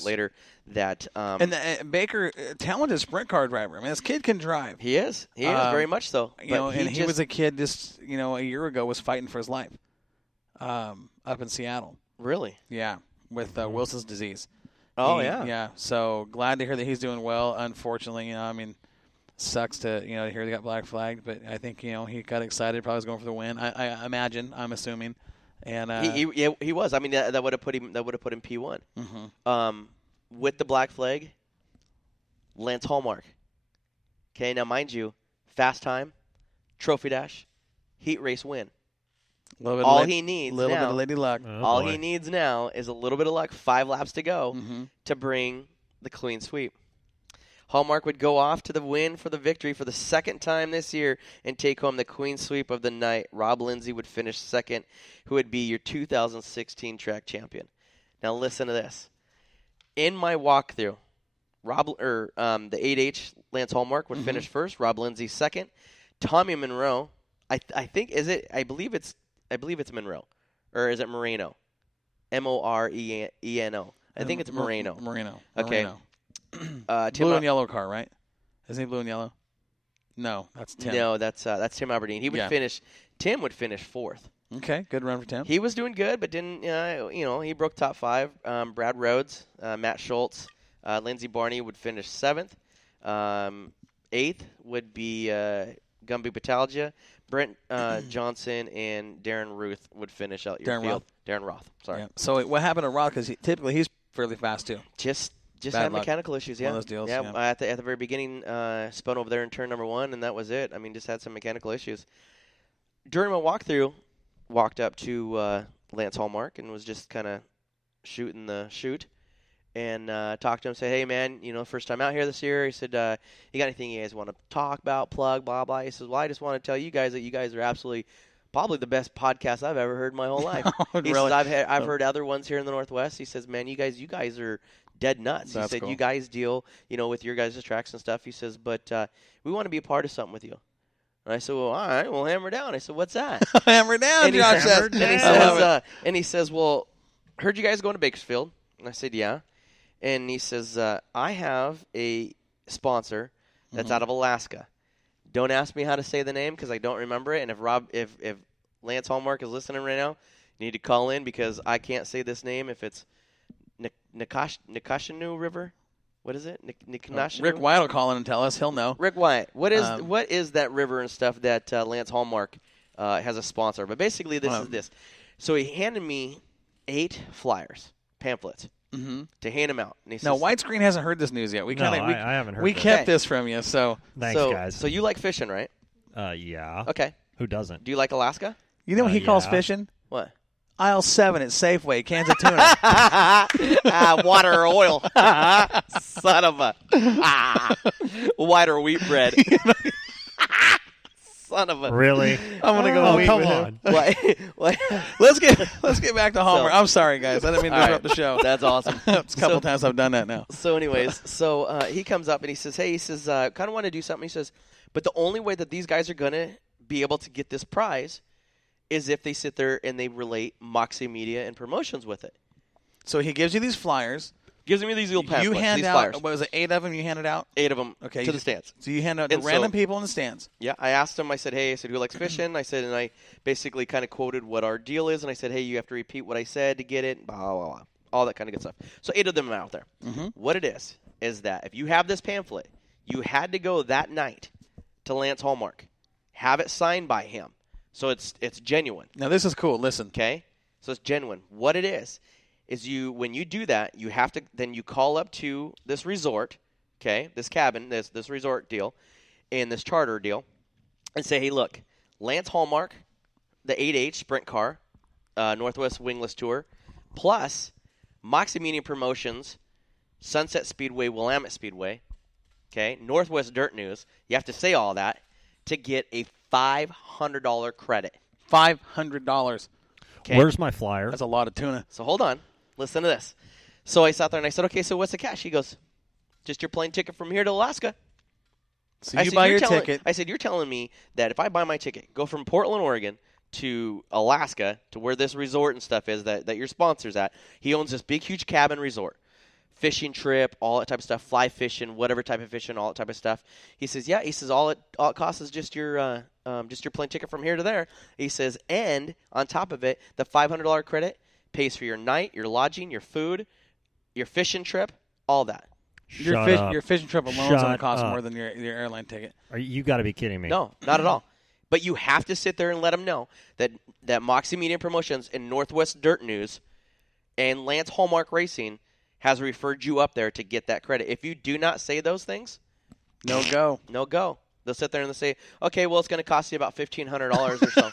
bit later that and Baker, talented sprint car driver. I mean, this kid can drive. he is very much so. He was a kid just a year ago was fighting for his life, up in Seattle. Really? Yeah, with Wilson's disease. Yeah. So glad to hear that he's doing well. Unfortunately, sucks to hear they got black flagged, but I think he got excited, probably was going for the win. I imagine, I'm assuming, and he was. I mean, that would have put him P1. Mm-hmm. With the black flag, Lance Hallmark. Okay, now mind you, fast time, trophy dash, heat race win. All he needs bit of lady luck. All he needs now is a little bit of luck, 5 laps to go to bring the clean sweep. Hallmark would go off to the win for the victory for the second time this year and take home the clean sweep of the night. Rob Lindsay would finish second, who would be your 2016 track champion. Now listen to this. In my walkthrough, the 8H Lance Hallmark would finish first, Rob Lindsay second, Tommy Monroe. I believe it's Monroe, or is it Moreno? Moreno. I think it's Moreno. Moreno. Okay. Blue and yellow car, right? Isn't he blue and yellow? No, that's Tim. No, that's Tim Aberdeen. Tim would finish fourth. Okay, good run for Tim. He was doing good, but didn't. He broke top 5. Brad Rhodes, Matt Schultz, Lindsey Barney would finish 7th. 8th would be Gumby Batalja. Brent Johnson and Darren Ruth would finish out your field. Darren Roth. Sorry. Yeah. So what happened to Roth? Because typically he's fairly fast too. Just Bad had luck. mechanical issues. Yeah. One of those deals. Yeah. At the very beginning, spun over there in turn number 1, and that was it. I mean, just had some mechanical issues. During my walkthrough, walked up to Lance Hallmark and was just kind of shooting the shoot. And talked to him, say, hey, man, first time out here this year. He said, you got anything you guys want to talk about, plug, blah, blah. He says, well, I just want to tell you guys that you guys are absolutely probably the best podcast I've ever heard in my whole life. He Really? says, I've heard other ones here in the Northwest. He says, man, you guys are dead nuts. That's he said, cool. you guys deal, with your guys' tracks and stuff. He says, but we want to be a part of something with you. And I said, well, all right, well, hammer down. I said, what's that? Hammer down, And he Josh says, says. and he says, well, heard you guys going to Bakersfield. And I said, yeah. And he says, I have a sponsor that's out of Alaska. Don't ask me how to say the name because I don't remember it. And if Lance Hallmark is listening right now, you need to call in because I can't say this name. If it's Nikashanu River, what is it? Nikashanu? Rick Wyatt will call in and tell us. He'll know. Rick Wyatt. What is that river and stuff that Lance Hallmark has a sponsor? But basically, this is this. So he handed me 8 flyers, pamphlets. To hand him out. And he says, No, Widescreen hasn't heard this news yet. I haven't heard We this. kept this from you, so. Thanks, guys. So you like fishing, right? Yeah. Okay. Who doesn't? Do you like Alaska? You know what he calls yeah. fishing? What? Aisle 7 at Safeway, cans of tuna. Water or oil. Son of a. White or wheat bread. Son of a. Really? I'm gonna go. wheat come with him. on. What? Let's get back to Hallmark. I'm sorry, guys. I didn't mean to All interrupt the show. That's awesome. It's a couple times I've done that now. So anyways, he comes up and he says, hey, kind of want to do something. He says, but the only way that these guys are going to be able to get this prize is if they sit there and they relate Moxie Media and promotions with it. So he gives you these flyers. Gives me these little pamphlets, You hand these out, flyers. what was it, 8 of them you handed out? 8 of them Okay, to the stands. So you hand out to And random so- people in the stands. Yeah, I asked him, I said, who likes fishing? I said, and I basically kind of quoted what our deal is, and I said, hey, you have to repeat what I said to get it, blah, blah, blah, all that kind of good stuff. So 8 of them are out there. What it is that if you have this pamphlet, you had to go that night to Lance Hallmark, have it signed by him, so it's genuine. Now, this is cool. Listen. Okay? So it's genuine. What it is when you do that, you have to, then you call up to this resort, okay, this cabin, this resort deal, and this charter deal, and say, hey, look, Lance Hallmark, the 8H sprint car, Northwest Wingless Tour, plus Moxie Media Promotions, Sunset Speedway, Willamette Speedway, okay, Northwest Dirt News. You have to say all that to get a $500 credit. $500. Okay? Where's my flyer? That's a lot of tuna. So hold on. Listen to this. So I sat there and I said, okay, so what's the cash? He goes, just your plane ticket from here to Alaska. So I you said, buy "You're your telling-" ticket. I said, you're telling me that if I buy my ticket, go from Portland, Oregon to Alaska to where this resort and stuff is that your sponsor's at. He owns this big, huge cabin resort. fishing trip, all that type of stuff, fly fishing, whatever type of fishing, all that type of stuff. He says, yeah. He says all it costs is just your plane ticket from here to there. He says, and on top of it, the $500 credit pays for your night, your lodging, your food, your fishing trip, all that. Your fishing trip alone is going to cost up. more than your airline ticket. You got to be kidding me. No, not at all. But you have to sit there and let them know that Moxie Media Promotions and Northwest Dirt News and Lance Hallmark Racing has referred you up there to get that credit. If you do not say those things, no go. They'll sit there and they'll say, okay, well, it's going to cost you about $1,500 or so.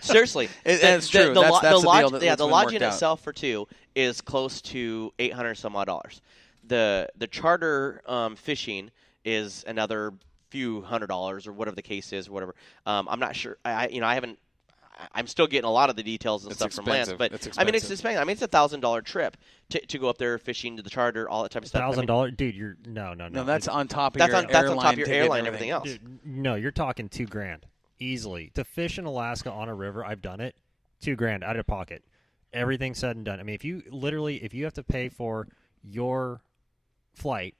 Seriously. That's true. That's the deal. The lodging itself for two is close to $800 some odd dollars. The charter fishing is another few $100s or whatever the case is, whatever. I'm not sure. I'm still getting a lot of the details and stuff from Lance, but it's expensive. It's a $1,000 trip to go up there fishing to the charter, all that type of stuff. $1,000, dude. No. No, that's on top of that's your on airline. top of your airline and everything else. Dude, no, you're talking $2,000 easily to fish in Alaska on a river. I've done it. $2,000 out of pocket. Everything said and done. I mean, if you have to pay for your flight,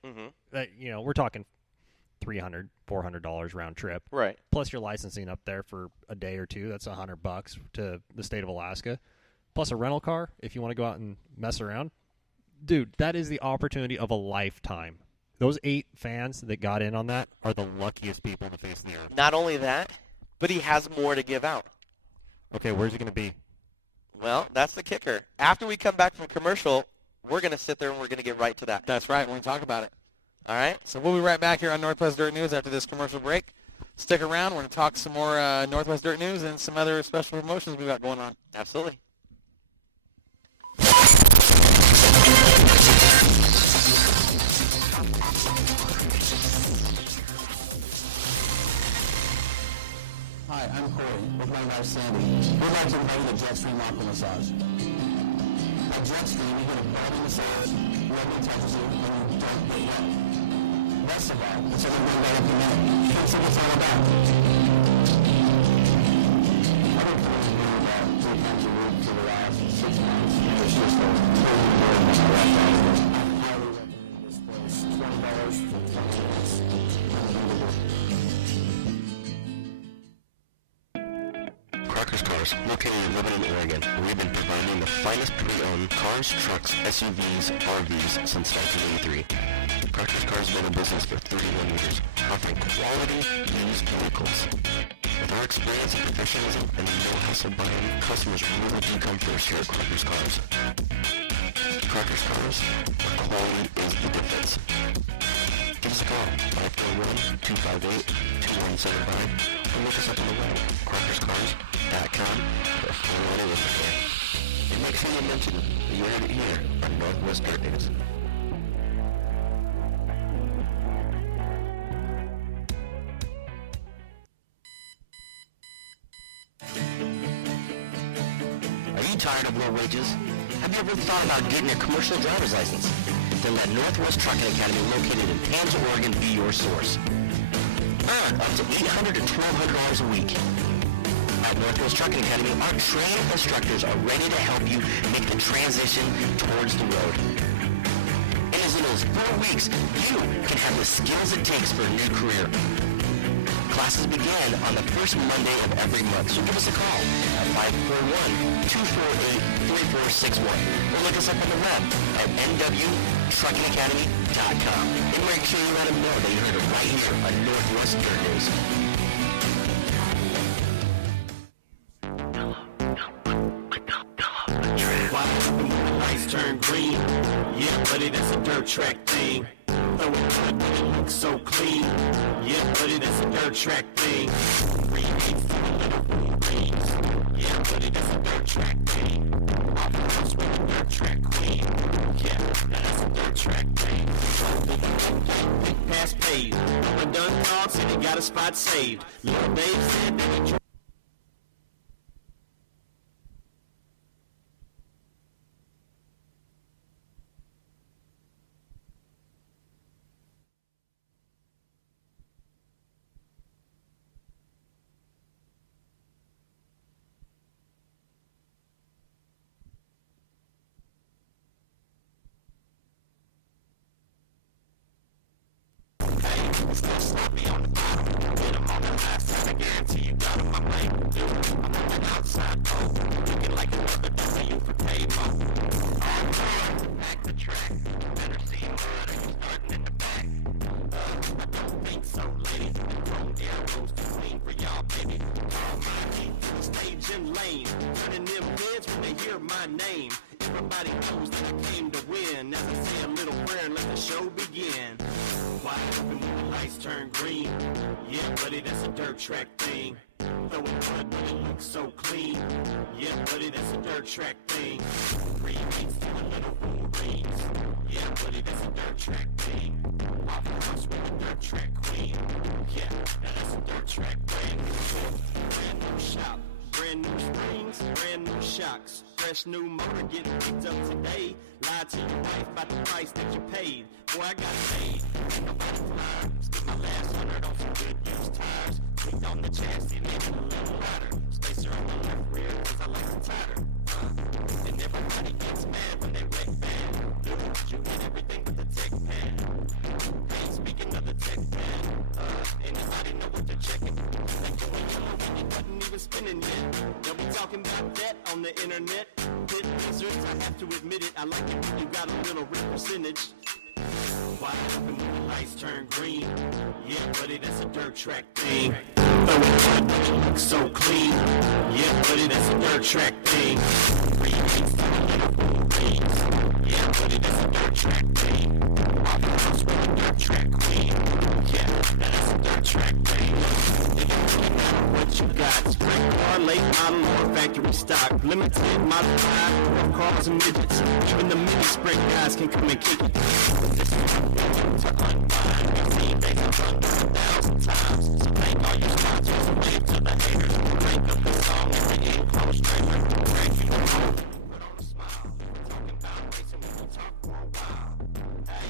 we're talking $300, $400 round trip. Right. Plus your licensing up there for a day or two. That's $100 to the state of Alaska. Plus a rental car if you want to go out and mess around. Dude, that is the opportunity of a lifetime. Those 8 fans that got in on that are the luckiest people to face the earth. Not only that, but he has more to give out. Okay, where's he going to be? Well, that's the kicker. After we come back from commercial, we're going to sit there and we're going to get right to that. That's right. We're going to talk about it. All right? So we'll be right back here on Northwest Dirt News after this commercial break. Stick around. We're going to talk some more Northwest Dirt News and some other special promotions we've got going on. Absolutely. Hi, I'm Corey with my wife Sandy. We'd like to invite you to Jetstream Aqua Massage. At Jetstream, you get a body massage, nobody touches you, and you don't get wet. Best of all, it's only one day every minute. That's what it's all about. I've been coming to you about 3 times a week for the last 6 months, and it's just a really good massage. I highly recommend this place. $20 for 20 minutes. Crockers Cars, located in Lebanon, Oregon. We've been providing the finest pre-owned cars, trucks, SUVs, RVs since 1983. Crockers Cars has been in business for 31 years, offering quality used vehicles. With our experience and professionalism and no hassle buying, customers really do come first here at Crockers Cars. Crockers Cars, where quality is the difference. Give us a call, 541-258-2175, or look us up on the web, crockerscars.com, or follow on Instagram. And make sure you mention that you heard it here on Northwest Dirt News. Are you tired of low wages? Have you ever thought about getting a commercial driver's license? Then let Northwest Trucking Academy, located in Pamsa, Oregon, be your source. Earn up to $800 to $1,200 a week. At Northwest Trucking Academy, our trained instructors are ready to help you make the transition towards the road. In as little as 4 weeks, you can have the skills it takes for a new career. Classes begin on the first Monday of every month, so give us a call at 541-248-3461 or look us up on the web at nwtruckingacademy.com. And make sure you let them know that you heard it right here on Northwest Dirt News. Lights turn green. Yeah, buddy, that's a dirt track thing. Throw it on, it looks so clean. Yeah, buddy, that's a dirt track thing. Remake for a little rings. Yeah, buddy, that's a dirt track thing. Off with a dirt track queen. Yeah, that's a dirt track thing. Big pass paid. When done talks and he got a spot saved. Little Dave said that he be on the bottom. Get them on the last time, I guarantee you got them. I might do it. I'm on the outside, though. Looking like another W for Tabo. Back the track. Better see mud, are you starting in the back? I don't think so, lady. Chrome arrows too clean for y'all, baby. Call my name to the stage and lane. Turning them heads when they hear my name. Everybody knows that I came to win. As I say a little prayer and let the show begin. Wide open when the lights turn green. Yeah, buddy, that's a dirt track thing. Throw it hard, but it looks so clean. Yeah, buddy, that's a dirt track thing. Remakes to the little Wolverines. Yeah, buddy, that's a dirt track thing. Off the house with a dirt track queen. Yeah, that's a dirt track thing. Brand new shop, brand new springs, brand new shocks. Fresh new motor getting picked up today. Lied to your wife about the price that you paid. Boy, I got paid. Ain't nobody fly. Spent my last 100 on some good used tires. Clicked on the chassis, made it a little lighter. Spacer on the left rear, cause I like it tighter. And everybody gets mad when they wreck bad. You get everything with the tech pad. Hey, speaking of the tech pad, anybody know what they're checking? Like you ain't yellow and you wasn't even spinning yet. They'll be talking about that on the internet. Hit lizards, I have to admit it. I like it when you got a little rich percentage. Wide open when the lights turn green. Yeah, buddy, that's a dirt track thing. Throw it hard, but it looks so clean. Yeah, buddy, that's a dirt track thing. Remakes to the little Wolverines. Yeah, buddy, that's a dirt track thing. Off the house with a dirt track queen. Yeah, that's a dirt track thing. It don't really matter what you got. Sprint car, late model, or factory stock. Limited, modified, or cars and midgets. Even the mini sprint guys can come and kick it. This is what I'm willing to unbind. I've seen they have run 1,000 times. So thank all you sponsors and wave to the haters. Crank up the song and the game close trailer. Crank you home. Put on a smile. Talking about racing when we talk for a while. Hey,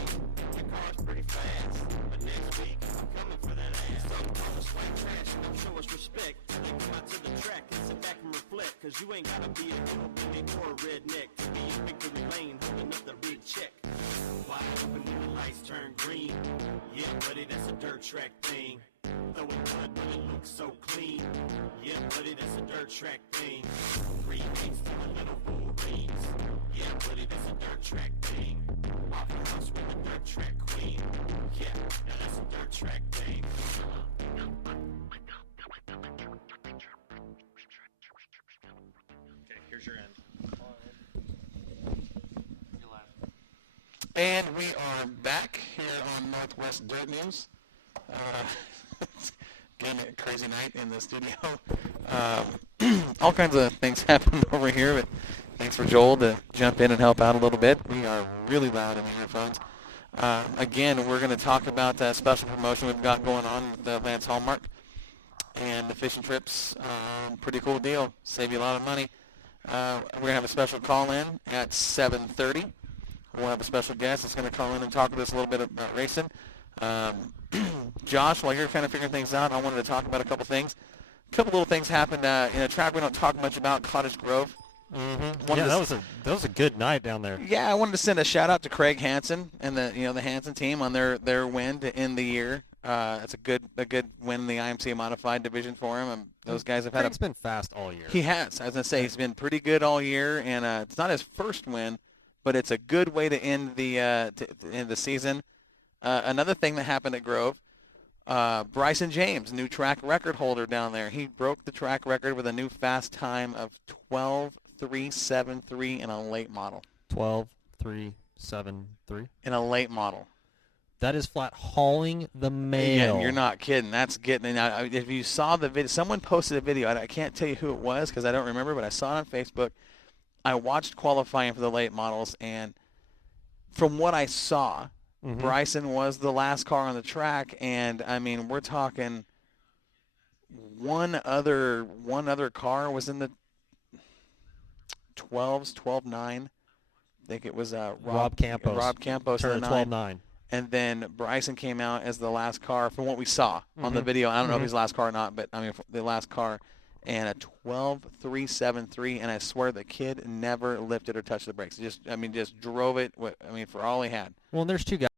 your car's pretty fast. But next week, I'm coming for that ass. So don't sweat trash and don't show us respect. Till they come out to the track and sit back and reflect. Cause you ain't gotta be a hillbilly or a redneck to be in victory lane holding up the big check. Wide open when the lights turn green. Yeah, buddy, that's a dirt track thing. Throw it hard, but it looks so clean. Yeah, buddy, that's a dirt track thing. Remakes to the little Wolverines. Yeah, buddy, that's a dirt track thing. Off the house with a dirt track queen. Yeah, that's a dirt track thing. Okay, here's your end. And we are back here on Northwest Dirt News. Again, a crazy night in the studio. All kinds of things happened over here, but thanks for Joel to jump in and help out a little bit. We are really loud in the earphones. Again, we're going to talk about that special promotion we've got going on with the Lance Hallmark and the fishing trips. Pretty cool deal. Save you a lot of money. We're going to have a special call-in at 7:30. We'll have a special guest that's going to call in and talk to us a little bit about racing. Josh, while you're kind of figuring things out, I wanted to talk about a couple things. A couple little things happened in a track we don't talk much about, Cottage Grove. Mm-hmm. Yeah, that was a good night down there. Yeah, I wanted to send a shout out to Craig Hansen and the Hansen team on their win to end the year. It's a good win in the IMCA modified division for him. Those guys have Craig's been fast all year. He has. I was gonna say he's been pretty good all year, and it's not his first win, but it's a good way to end the season. Another thing that happened at Grove, Bryson James, new track record holder down there. He broke the track record with a new fast time of 12.373 in a late model. 12.373 in a late model. That is flat hauling the mail. Yeah, you're not kidding. That's getting. Now, if you saw the video, someone posted a video. I can't tell you who it was because I don't remember, but I saw it on Facebook. I watched qualifying for the late models, and from what I saw, Bryson was the last car on the track, and I mean, we're talking one other car was in the 12s, 12.9. I think it was Rob Campos. Rob Campos in the 12.9. And then Bryson came out as the last car from what we saw on the video. I don't know if he's the last car or not, but I mean the last car, and a 12.373. And I swear the kid never lifted or touched the brakes. Just drove it. For all he had. Well, and there's two guys